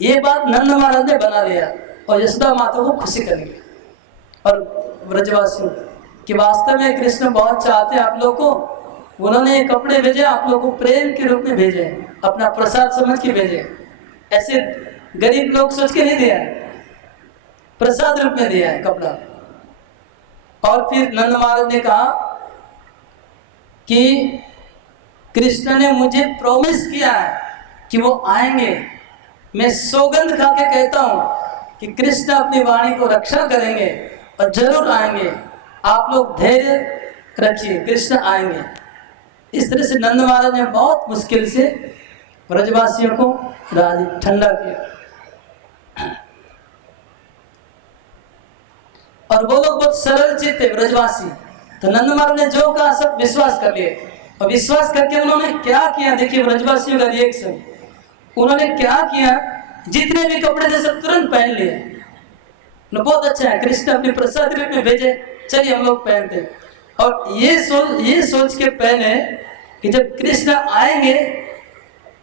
ये बात नंद महाराज ने बना लिया और यशोदा माता को खुशी करने के लिए और ब्रजवासियों कि वास्तव में कृष्ण बहुत चाहते हैं आप लोग को। उन्होंने ये कपड़े भेजे, आप लोग को प्रेम के रूप में भेजे, अपना प्रसाद समझ के भेजे। ऐसे गरीब लोग सोच के नहीं दिया है, प्रसाद रूप में दिया है कपड़ा। और फिर नंद महाराज ने कहा कि कृष्ण ने मुझे प्रॉमिस किया है कि वो आएंगे। मैं सौगंध खा के कहता हूँ कि कृष्ण अपनी वाणी को रक्षा करेंगे और जरूर आएंगे। आप लोग धैर्य रखिए, कृष्ण आएंगे। इस तरह से नंद महाराज ने बहुत मुश्किल से ब्रजवासियों को ठंडा किया। और वो लोग बहुत सरल चित्त है ब्रजवासी। तो नंद महाराज ने जो कहा सब विश्वास कर लिए, और विश्वास करके उन्होंने क्या किया देखिए ब्रजवासियों का रिएक्शन। उन्होंने क्या किया, जितने भी कपड़े थे सब तुरंत पहन लिए। बहुत अच्छा है, कृष्ण अपने प्रसाद रूप में भेजे, चलिए हम लोग पहनते। और ये सोच के पहने कि जब कृष्ण आएंगे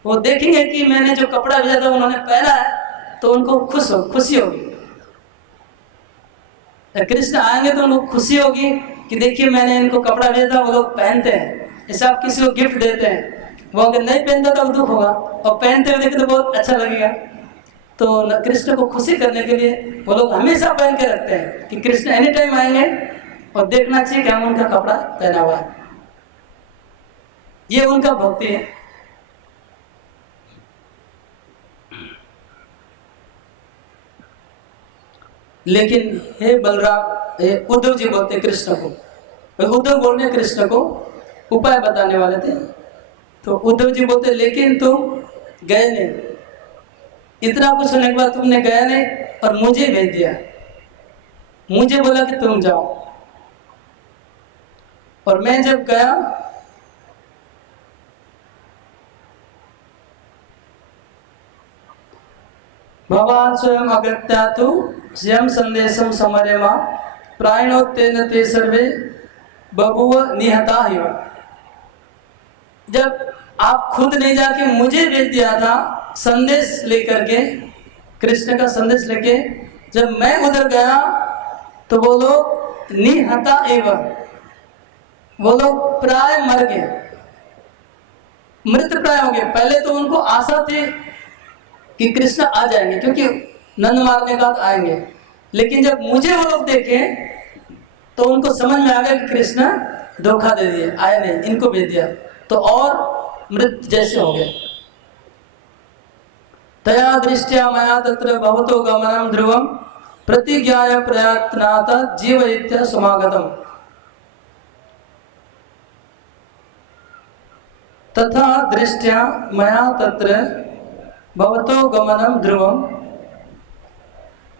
वो देखेंगे कि मैंने जो कपड़ा भेजा था उन्होंने पहना है, तो उनको खुशी होगी। कृष्ण आएंगे तो उनको खुशी होगी कि देखिए मैंने इनको कपड़ा भेजा था, वो लोग पहनते हैं। ऐसा आप किसी को गिफ्ट देते हैं, वो अगर नहीं पहनता तो दुख होगा, और पहनते हुए देखे तो बहुत अच्छा लगेगा। तो कृष्ण को खुशी करने के लिए वो लोग हमेशा पहन के रखते हैं कि कृष्ण एनी टाइम आएंगे और देखना चाहिए कि हम उनका कपड़ा पहना हुआ है। ये उनका भक्ति है। लेकिन हे बलराम, हे उद्धव जी बोलते कृष्ण को, उद्धव बोलने कृष्ण को उपाय बताने वाले थे। तो उद्धव जी बोलते लेकिन तुम गए नहीं, इतना कुछ होने के बाद तुमने गया नहीं और मुझे भेज दिया, मुझे बोला कि तुम जाओ। और मैं जब गया भगवान स्वयं अगत्या तो स्वयं संदेशम समरेमा प्राणोत्तेन ते सर्वे बभुव निहता ही। जब आप खुद नहीं जाके मुझे भेज दिया था संदेश लेकर के, कृष्ण का संदेश लेके, जब मैं उधर गया तो वो लोग निहता एवं, वो लोग प्राय मर गए, मृत प्राय हो गए। पहले तो उनको आशा थी कि कृष्ण आ जाएंगे, क्योंकि नंद महाराज ने कहा आएंगे। लेकिन जब मुझे वो लोग देखे तो उनको समझ में आ गया कि कृष्ण धोखा दे दिए, आए नहीं, इनको भेज दिया, तो और मृत जैसे हो गए। तया दृष्टिया मया तत्र भवतो गमनम ध्रुवम प्रतिज्ञाय प्रयत्नात जीवयित्य समागतम। तथा दृष्टिया मया तत्र भवतो गमनम ध्रुवम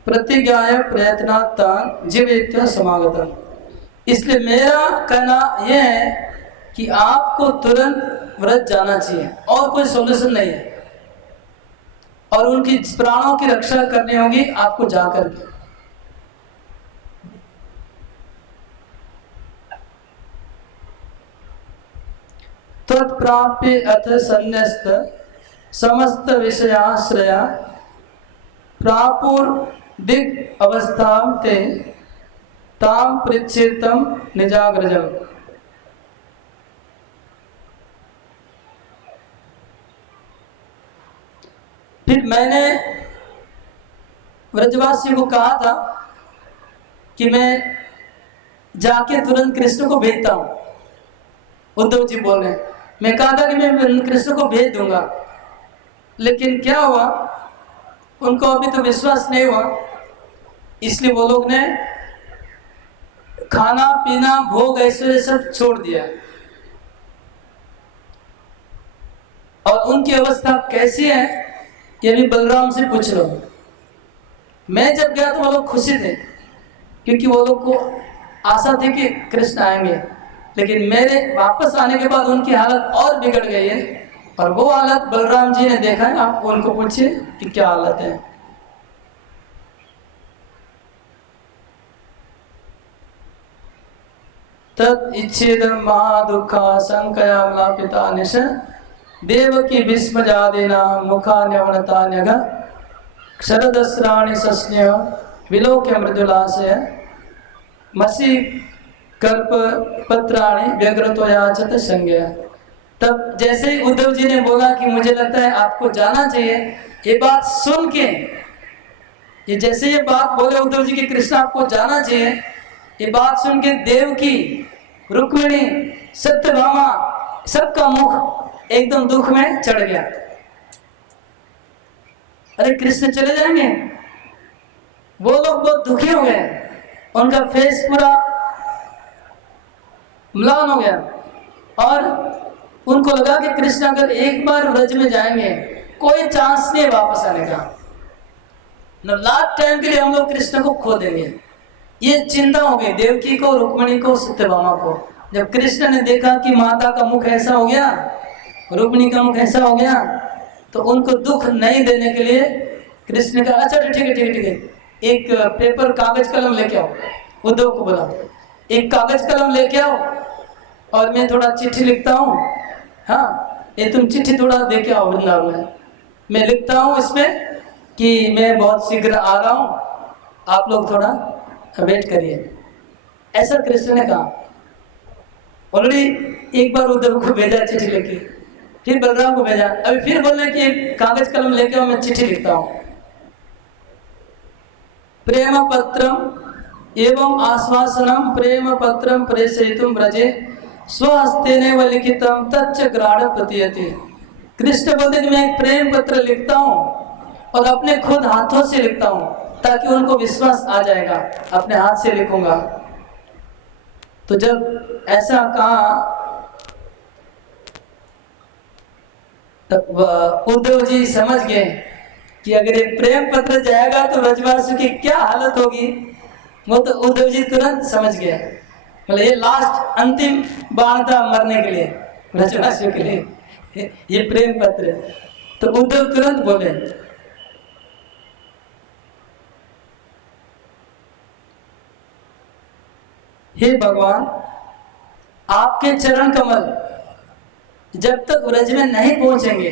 प्रतिज्ञाय प्रयत्नात जीवयित्य समागतम। इसलिए मेरा कहना यह है कि आपको तुरंत व्रत जाना चाहिए, और कोई सॉल्यूशन नहीं है। और उनकी प्राणों की रक्षा करनी होगी आपको जाकर के। तत्प्राप्य अथ संन्यस्त समस्त विषयाश्रया प्रापुर दिग अवस्थाम ते ताम पृच्छेतम निजाग्रजम। फिर मैंने व्रजवासियों को कहा था कि मैं जाके तुरंत कृष्ण को भेजता हूँ। उद्धव जी बोल रहे हैं, मैं कहा था कि मैं कृष्ण को भेज दूंगा, लेकिन क्या हुआ, उनको अभी तो विश्वास नहीं हुआ, इसलिए वो लोग ने खाना पीना भोग ऐश्वर्य सब छोड़ दिया। और उनकी अवस्था कैसी है ये भी बलराम से पूछ लो। मैं जब गया तो वो लोग खुशी थे, क्योंकि वो लोग को आशा थी कि कृष्ण आएंगे, लेकिन मेरे वापस आने के बाद उनकी हालत और बिगड़ गई है। और वो हालत बलराम जी ने देखा है, आप उनको पूछिए कि क्या हालत है। तत् इच्छेद महादुखा संकया मलापिता निश देवकी भीष्मजादेना मुखान्यवनतान्यग क्षरदस्राणि सस्न्य विलोक्य मृदुलाशय मसी कर्प पत्राणि व्यग्रतोयाचत संज्ञा। तब जैसे ही उद्धव जी ने बोला कि मुझे लगता है आपको जाना चाहिए, ये बात सुन के, ये जैसे ये बात बोले उद्धव जी कि कृष्ण आपको जाना चाहिए, ये बात सुन के देवकी, रुक्मिणी, सत्यभामा सबका मुख एकदम दुख में चढ़ गया। अरे कृष्ण चले जाएंगे, वो लोग बहुत दुखी हो गए, उनका फेस पूरा म्लान हो गया और उनको लगा कि कृष्ण अगर एक बार व्रज में जाएंगे कोई चांस नहीं वापस आने का, लास्ट टाइम के लिए हम लोग कृष्ण को खो देंगे। ये चिंता हो गई देवकी को, रुक्मिणी को, सत्यभामा को। जब कृष्ण ने देखा कि माता का मुख ऐसा हो गया, रुक्मिणी का मुख ऐसा हो गया, तो उनको दुख नहीं देने के लिए कृष्ण ने कहा अच्छा ठीक है ठीक है ठीक है, एक पेपर कागज कलम लेके आओ। उद्धव को बोला एक कागज कलम लेके आओ और मैं थोड़ा चिट्ठी लिखता हूँ, हाँ ये तुम चिट्ठी थोड़ा दे के आओ वृंदावन में, मैं लिखता हूँ इसमें कि मैं बहुत शीघ्र आ रहा हूँ, आप लोग थोड़ा वेट करिए। ऐसा कृष्ण ने कहा। ऑलरेडी एक बार उद्धव को भेजा चिट्ठी लेके, फिर बलराम को भेजा, अभी फिर बोल रहे कि एक कागज कलम लेके आओ, मैं चिट्ठी लिखता हूँ। प्रेम पत्रम एवं आश्वासनम प्रेम पत्रम प्रेषयितुम व्रजे स्वहस्तेनैव लिखितम तच्च ग्राढ़ प्रतीयते। कृष्ण बोलते कि मैं एक प्रेम पत्र लिखता हूँ और अपने खुद हाथों से लिखता हूँ ताकि उनको विश्वास आ जाएगा, अपने हाथ से लिखूंगा। तो जब ऐसा कहा तब उद्धव जी समझ गए कि अगर ये प्रेम पत्र जाएगा तो ब्रजवासियों की क्या हालत होगी। वो तो उद्धव जी तुरंत समझ गया, मतलब ये लास्ट अंतिम बाण था मरने के लिए ब्रजवासियों के लिए, ये प्रेम पत्र। तो उद्धव तुरंत बोले हे भगवान, आपके चरण कमल जब तक व्रज में नहीं पहुंचेंगे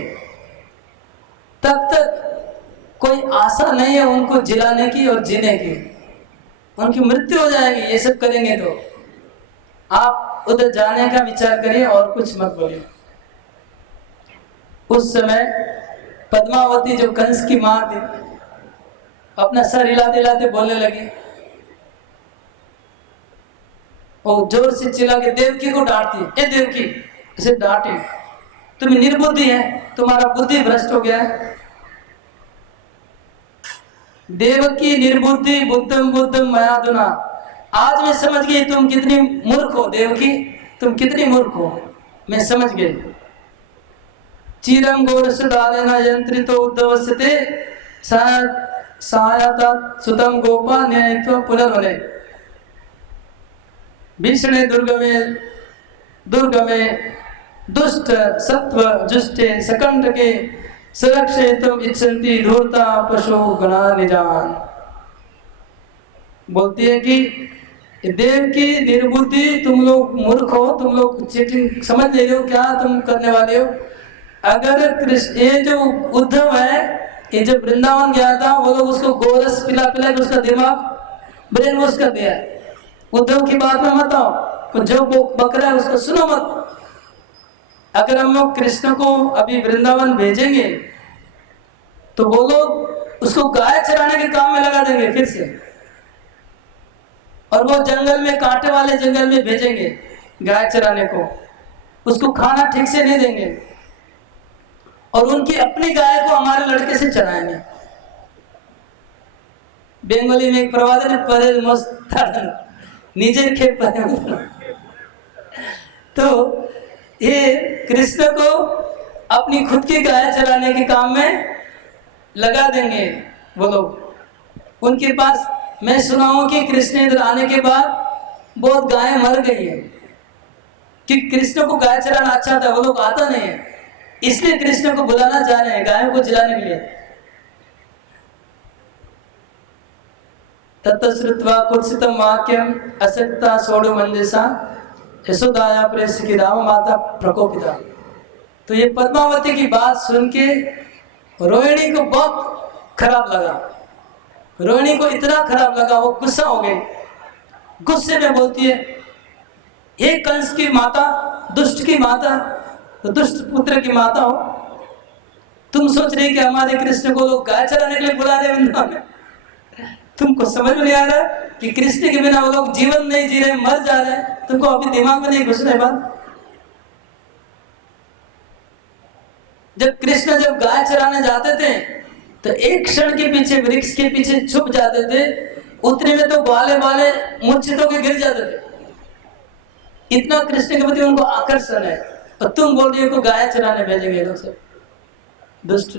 तब तक कोई आशा नहीं है उनको जिलाने की और जीने की, उनकी मृत्यु हो जाएगी ये सब करेंगे। तो आप उधर जाने का विचार करिए और कुछ मत बोलिए। उस समय पद्मावती जो कंस की मां थी अपना सर हिलाते हिलाते बोलने लगी, और जोर से चिल्ला के देवकी को डांटती, ए देवकी इसे डांटे, तुम निर्बुद्धि है, तुम्हारा बुद्धि भ्रष्ट हो गया है। देवकी निर्बुद्धि बुद्धम बुद्धम मयादुना, आज मैं समझ गई तुम कितनी मूर्ख हो देवकी, तुम कितनी मूर्ख हो, मैं समझ गई। चीरम गोरस दालेना यंत्रितो उद्धवस्ते सहायता सुतम गोपा न्यायत्व पुनर्वने भीषणे दुर्गमे दुष्ट सत्व जुष्टे सकंड के सुरक्षितुम इच्छन्ति धूर्ता पशु गणा निजान। बोलती है कि देव की निर्बुद्धि, तुम लोग मूर्ख हो, तुम लोग चीटिंग समझ ले रहे हो, क्या तुम करने वाले हो। अगर कृष्ण ये जो उद्धव है ये जब वृंदावन गया था वो लोग उसको गोरस पिला पिला के उसका दिमाग ब्रेन वॉश कर दिया। उद्धव की बात में मत आओ, जो बक रहा है उसको सुनो मत। अगर हम लोग कृष्ण को अभी वृंदावन भेजेंगे तो वो लोग उसको गाय चराने के काम में लगा देंगे फिर से, और वो जंगल में, कांटे वाले जंगल में भेजेंगे गाय चराने को। उसको खाना ठीक से नहीं देंगे, और उनकी अपनी गाय को हमारे लड़के से चराएंगे। बेंगोली में एक प्रवाद है, परे मस्त नीचे खेत पर। तो ये कृष्ण को अपनी खुद की गाय चराने के काम में लगा देंगे वो लोग। उनके पास मैं सुना हूं कि कृष्ण इधर आने के बाद बहुत गायें मर गई है, कि कृष्ण को गाय चराना अच्छा था, वो लोग आता नहीं है, इसलिए कृष्ण को बुलाना चाह रहे हैं गायों को जिलाने के लिए। तत्श्रुत्वा कुत्सितम वाक्यम असक्ता सोडु मंदिसा यशोदाया प्रेस की राम माता प्रकोपिता। तो ये पद्मावती की बात सुन के रोहिणी को बहुत खराब लगा। रोहिणी को इतना खराब लगा, वो गुस्सा हो गई। गुस्से में बोलती है, हे कंस की माता, दुष्ट की माता, तो दुष्ट पुत्र की माता हो, तुम सोच रही कि हमारे कृष्ण को लोग गाय चराने के लिए बुला रहे वृंदावन में? तुमको समझ में नहीं आ रहा कि कृष्ण के बिना वो लोग जीवन नहीं जी रहे, मर जा रहे हैं? तुमको अभी दिमाग में नहीं घुस रहे बात? जब कृष्ण जब गाय चराने जाते थे तो एक क्षण के पीछे वृक्ष के पीछे छुप जाते थे, उतने में तो बाले बाले मूर्छित होकर गिर जाते थे। इतना कृष्ण के प्रति उनको आकर्षण है, और तुम बोल रही हो को गाय चराने भेजेंगे लोग सब दुष्ट।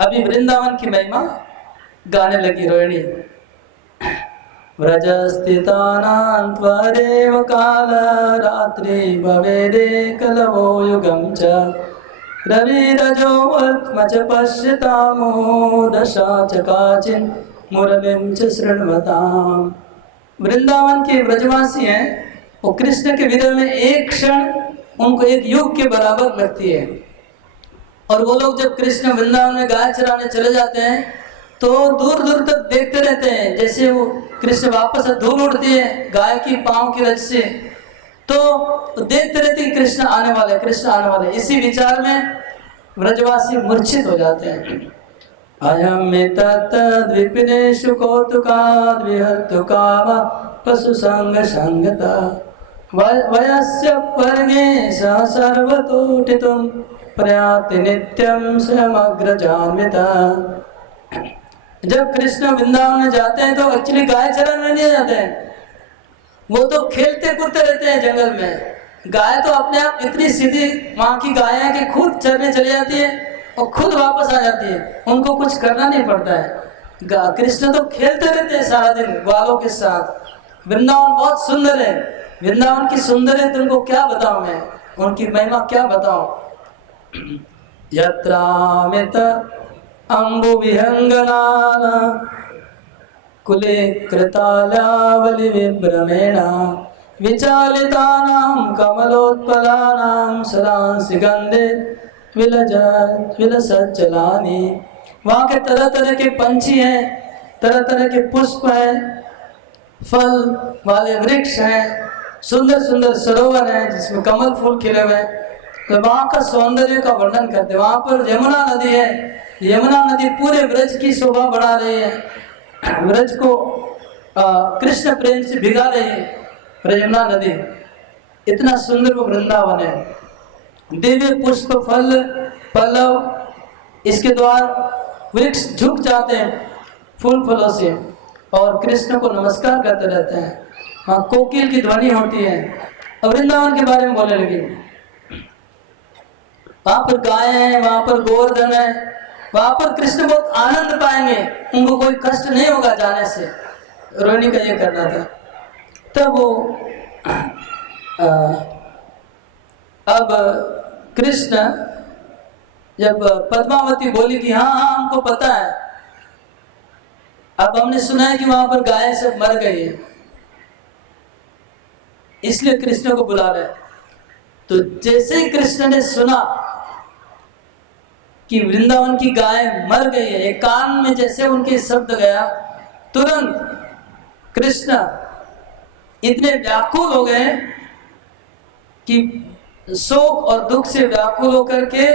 अभी वृंदावन की महिमा गाने लगी रोहिणी। व्रजस्थितानां त्वरेव काल रात्रि भवेदे कलवो युगं च रविरजो वर्त्म च पश्यतामो दशा च काचिन् मुरलीं च शृण्वताम्। वृंदावन के व्रजवासी हैं, वो कृष्ण के विरह में एक क्षण उनको एक युग के बराबर लगती है। और वो लोग जब कृष्ण वृंदावन में गाय चराने चले जाते हैं तो दूर दूर तक देखते रहते हैं, जैसे वो कृष्ण वापस धूल उड़ती है गाय की पांव की रज से, तो देखते रहते हैं कृष्ण आने वाले, कृष्ण आने वाले। इसी विचार में व्रजवासी मूर्छित हो जाते हैं। अयम तद्विपिनेषु कौतुकाद् विहर्तुकावा पशु संग संगता वयस्य परमेश सर्वतोटितुं प्रयाति नित्यं स्वयमग्रजान्विता। जब कृष्ण वृंदावन में जाते हैं तो एक्चुअली गाय चराने नहीं जाते हैं, वो तो खेलते कूदते रहते हैं जंगल में। गाय तो अपने आप इतनी सीधी माँ की गाय है कि खुद चरने चली जाती है और खुद वापस आ जाती है, उनको कुछ करना नहीं पड़ता है। कृष्ण तो खेलते रहते हैं सारा दिन ग्वालों के साथ। वृंदावन बहुत सुंदर है, वृंदावन की सुंदर है, तुमको क्या बताऊं मैं, उनकी महिमा क्या बताऊं। यत्रामित अम्बु विहंगनाना कुले कृतालावलि विभ्रमेण विचालितानां कमलोत्पलानां सदांसि गंधे विलसज्जलानि। वहाँ के तरह तरह के पंछी हैं, तरह तरह के पुष्प हैं, फल वाले वृक्ष हैं, सुंदर सुंदर सरोवर हैं जिसमें कमल फूल खिले हुए हैं। तो वहाँ का सौंदर्य का वर्णन करते। वहाँ पर यमुना नदी है, यमुना नदी पूरे व्रज की शोभा बढ़ा रही है, व्रज को कृष्ण प्रेम से भिगा रही है यमुना नदी। इतना सुंदर वो वृंदावन है। दिव्य पुष्प फल पल्लव, इसके द्वार वृक्ष झुक जाते हैं फूल फलों से और कृष्ण को नमस्कार करते रहते हैं। हाँ, कोकिल की ध्वनि होती है। और वृंदावन के बारे में बोलने लगी, वहां पर गाय है, वहां पर गोवर्धन है, वहां पर कृष्ण बहुत आनंद पाएंगे, उनको कोई कष्ट नहीं होगा जाने से। रोहिणी का ये करना था। तब वो अब कृष्ण जब पद्मावती बोली कि हाँ हाँ हमको पता है, अब हमने सुना है कि वहां पर गाय सब मर गई है, इसलिए कृष्ण को बुला रहे। तो जैसे ही कृष्ण ने सुना कि वृंदावन की गाय मर गई है, ये कान में जैसे उनके शब्द गया, तुरंत कृष्ण इतने व्याकुल हो गए कि शोक और दुख से व्याकुल होकर के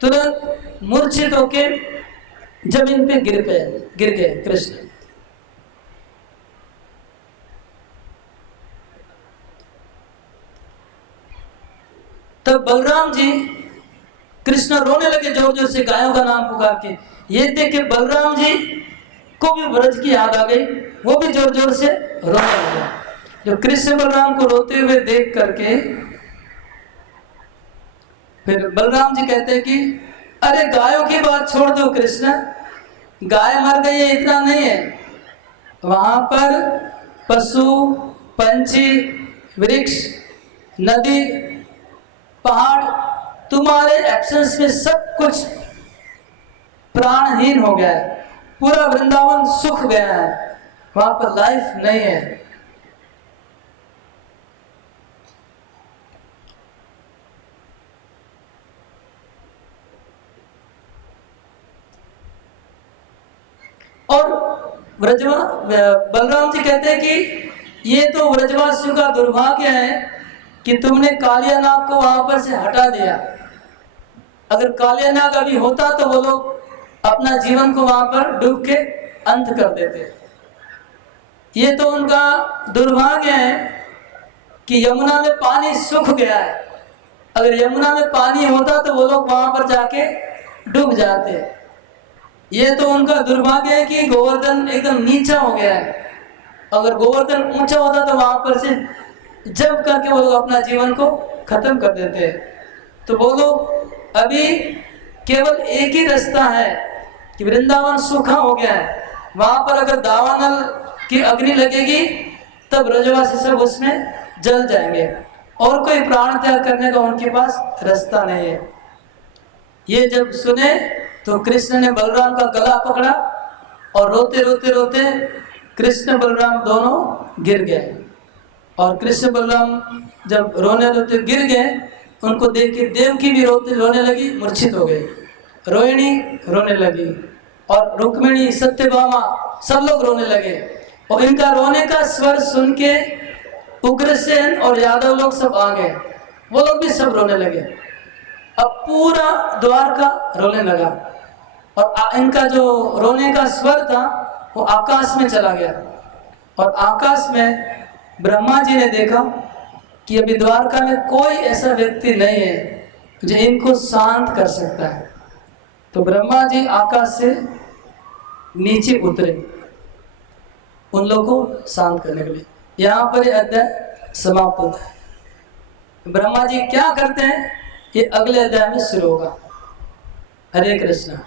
तुरंत मूर्छित होके जमीन पे गिर गए कृष्ण। तब बलराम जी, कृष्ण रोने लगे जोर जोर से गायों का नाम पुकार के। ये देख के बलराम जी को भी व्रज की याद आ गई, वो भी जोर जोर से रोने लगे। जो कृष्ण बलराम को रोते हुए देख करके फिर बलराम जी कहते हैं कि अरे गायों की बात छोड़ दो कृष्ण, गाय मर गई है इतना नहीं है, वहां पर पशु पंछी वृक्ष नदी पहाड़ तुम्हारे एब्सेंस में सब कुछ प्राणहीन हो गया है, पूरा वृंदावन सूख गया है, वहां पर लाइफ नहीं है। और बलराम जी कहते हैं कि ये तो व्रजवासियों का दुर्भाग्य है कि तुमने कालिया नाग को वहां पर से हटा दिया। अगर कालिया नाग अभी होता तो वो लोग अपना जीवन को वहां पर डूब के अंत कर देते। ये तो उनका दुर्भाग्य है कि यमुना में पानी सूख गया है, अगर यमुना में पानी होता तो वो लोग वहां पर जाके डूब जाते। ये तो उनका दुर्भाग्य है कि गोवर्धन एकदम नीचा हो गया है, अगर गोवर्धन ऊंचा होता तो वहां पर से जंप करके वो लोग अपना जीवन को खत्म कर देते। तो वो लोग अभी केवल एक ही रास्ता है कि वृंदावन सूखा हो गया है, वहां पर अगर दावानल की अग्नि लगेगी तब ब्रजवासी सब उसमें जल जाएंगे, और कोई प्राण त्याग करने का उनके पास रास्ता नहीं है। ये जब सुने तो कृष्ण ने बलराम का गला पकड़ा और रोते रोते रोते कृष्ण बलराम दोनों गिर गए। और कृष्ण बलराम जब रोने रोते गिर गए, उनको देख के देवकी भी रोने लगी, मूर्छित हो गई, रोहिणी रोने लगी और रुक्मिणी सत्यभामा सब लोग रोने लगे। और इनका रोने का स्वर सुन के उग्रसेन और यादव लोग सब आ गए, वो लोग भी सब रोने लगे। अब पूरा द्वारका रोने लगा और इनका जो रोने का स्वर था वो आकाश में चला गया। और आकाश में ब्रह्मा जी ने देखा कि अभी द्वारका में कोई ऐसा व्यक्ति नहीं है जो इनको शांत कर सकता है। तो ब्रह्मा जी आकाश से नीचे उतरे उन लोगों को शांत करने के लिए। यहाँ पर यह अध्याय समाप्त होता है। ब्रह्मा जी क्या करते हैं ये अगले अध्याय में शुरू होगा। हरे कृष्णा।